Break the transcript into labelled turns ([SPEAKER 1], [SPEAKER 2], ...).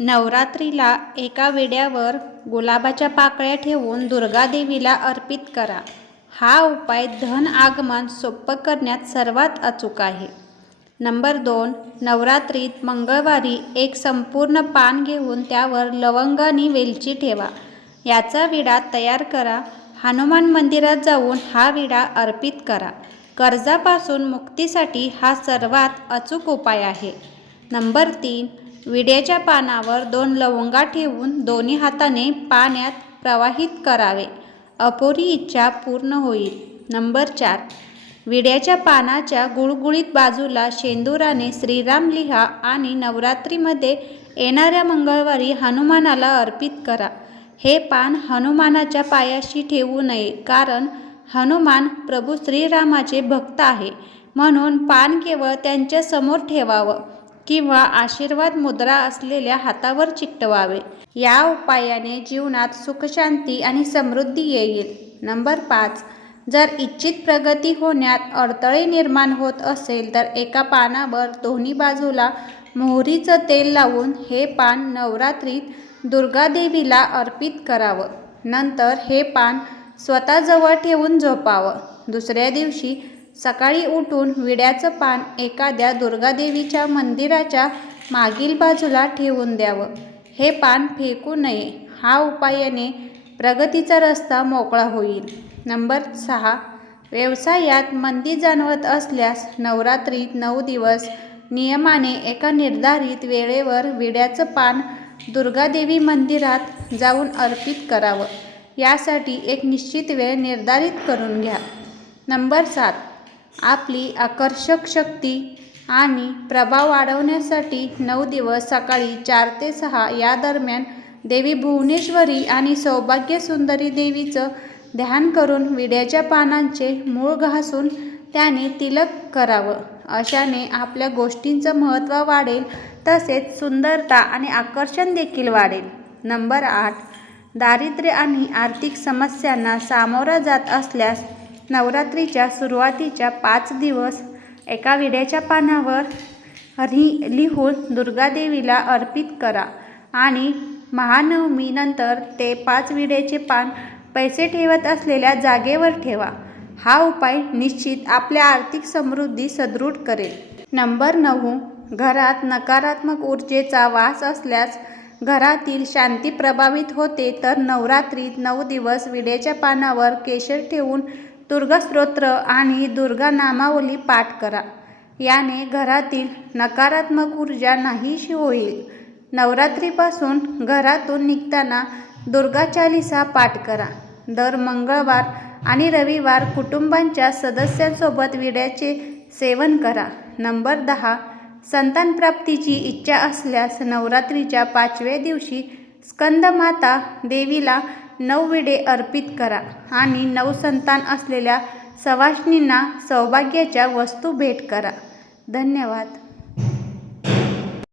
[SPEAKER 1] नवरात्रीला एका विड्यावर गुलाबाच्या पाकळ्या ठेवून दुर्गादेवीला अर्पित करा. हा उपाय धन आगमन सोपं करण्यात सर्वात अचूक आहे. नंबर दोन नवरात्रीत मंगळवारी एक संपूर्ण पान घेऊन त्यावर लवंग आणि वेलची ठेवा. याचा विडा तयार करा. हनुमान मंदिरात जाऊन हा विडा अर्पित करा. कर्जापासून मुक्तीसाठी हा सर्वात अचूक उपाय आहे. नंबर तीन विड्याच्या पानावर दोन लवंगा ठेवून दोन्ही हाताने पाण्यात प्रवाहित करावे. अपुरी इच्छा पूर्ण होईल. नंबर चार. विड्याच्या पानाच्या गुळगुळीत बाजूला शेंदुराने श्रीराम लिहा आणि नवरात्रीमध्ये येणाऱ्या मंगळवारी हनुमानाला अर्पित करा. हे पान हनुमानाच्या पायाशी ठेवू नये कारण हनुमान प्रभू श्रीरामाचे भक्त आहे. म्हणून पान केवळ त्यांच्यासमोर ठेवावं. किंवा आशीर्वाद मुद्रा असलेल्या हातावर चिकटवावे. या उपायाने जीवनात सुखशांती आणि समृद्धी येईल. नंबर पाच. जर इच्छित प्रगती होण्यात अडथळे निर्माण होत असेल तर एका पानावर दोन्ही बाजूला मोहरीचं तेल लावून हे पान नवरात्रीत दुर्गादेवीला अर्पित करावं. नंतर हे पान स्वतःजवळ ठेवून झोपावं. दुसऱ्या दिवशी सकाळी उठून विड्याचं पान एखाद्या दुर्गादेवीच्या मंदिराच्या मागील बाजूला ठेवून द्यावं. हे पान फेकू नये. हा उपायाने प्रगतीचा रस्ता मोकळा होईल. नंबर सहा. व्यवसायात मंदी जाणवत असल्यास नवरात्रीत नऊ दिवस नियमाने एका निर्धारित वेळेवर विड्याचं पान दुर्गादेवी मंदिरात जाऊन अर्पित करावं. यासाठी एक निश्चित वेळ निर्धारित करून घ्या. नंबर सात. आपली आकर्षक शक्ती आणि प्रभाव वाढवण्यासाठी नऊ दिवस सकाळी चार ते सहा या दरम्यान देवी भुवनेश्वरी आणि सौभाग्य सुंदरी देवीचं ध्यान करून विड्याच्या पानांचे मूळ घासून त्याने तिलक करावं. अशाने आपल्या गोष्टींचं महत्त्व वाढेल तसेच सुंदरता आणि आकर्षण देखील वाढेल. नंबर आठ दारिद्र्य आणि आर्थिक समस्यांना सामोरा जात असल्यास नवरात्रीच्या सुरुवातीच्या पाच दिवस एका विड्याच्या पानावर रि लिहून दुर्गादेवीला अर्पित करा आणि महानवमीनंतर ते पाच विड्याचे पान पैसे ठेवत असलेल्या जागेवर ठेवा. हा उपाय निश्चित आपल्या आर्थिक समृद्धी सदृढ करेल. नंबर नऊ. घरात नकारात्मक ऊर्जेचा वास असल्यास घरातील शांती प्रभावित होते तर नवरात्रीत नऊ दिवस विड्याच्या पानावर केशर ठेवून दुर्गास्तोत्र आणि दुर्गा नामावली पाठ करा. याने घरातील नकारात्मक ऊर्जा नाहीशी होईल. नवरात्रीपासून घरातून निघताना दुर्गा चालिसा पाठ करा. दर मंगळवार आणि रविवार कुटुंबांच्या सदस्यांसोबत विड्याचे सेवन करा. नंबर दहा संतानप्राप्तीची इच्छा असल्यास नवरात्रीच्या पाचव्या दिवशी स्कंदमाता देवीला नऊ विडे अर्पित करा आणि नऊ संतान असलेल्या सवाष्णींना सौभाग्याच्या वस्तू भेट करा. धन्यवाद.